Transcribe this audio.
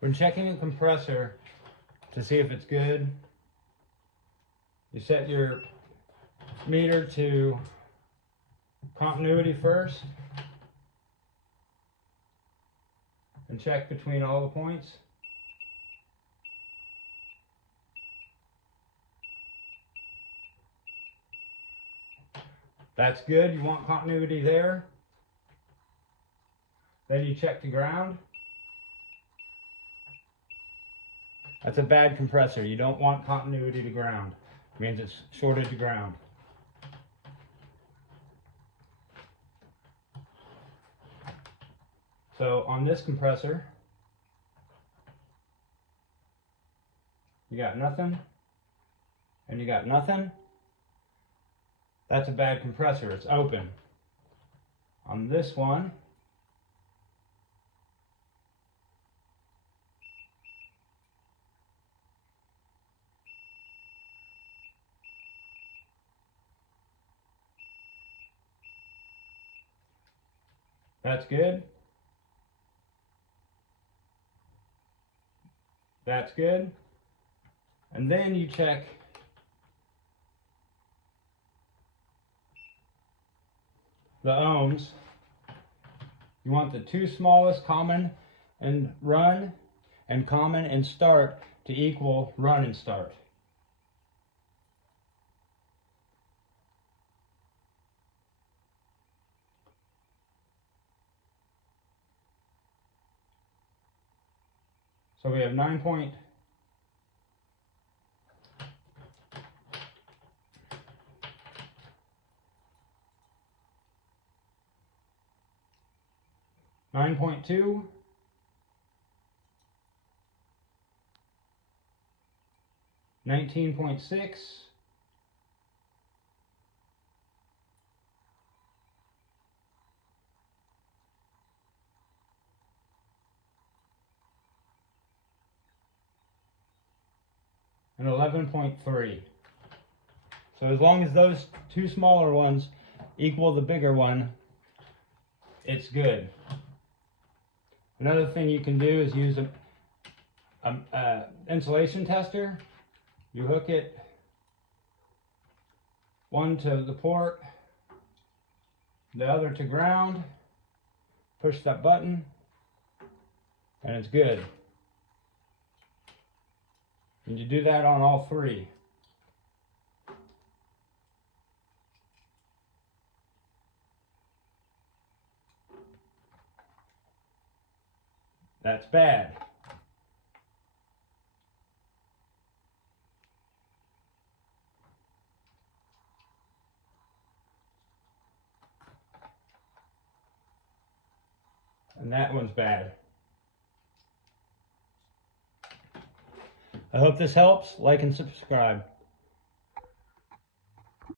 When checking a compressor to see if it's good, you set your meter to continuity first and check between all the points. That's good, you want continuity there. Then you check the ground. That's a bad compressor. You don't want continuity to ground. It means it's shorted to ground. So on this compressor, you got nothing, and you got nothing. That's a bad compressor, it's open. On this one, that's good. That's good. And then you check the ohms. You want the two smallest, common and run, and common and start to equal run and start. So we have 9.9.2 19.6 and 11.3. So as long as those two smaller ones equal the bigger one, it's good. Another thing you can do is use a insulation tester. You hook it one to the port, the other to ground, push that button, and it's good. And you do that on all three. That's bad. And that one's bad. I hope this helps. Like and subscribe.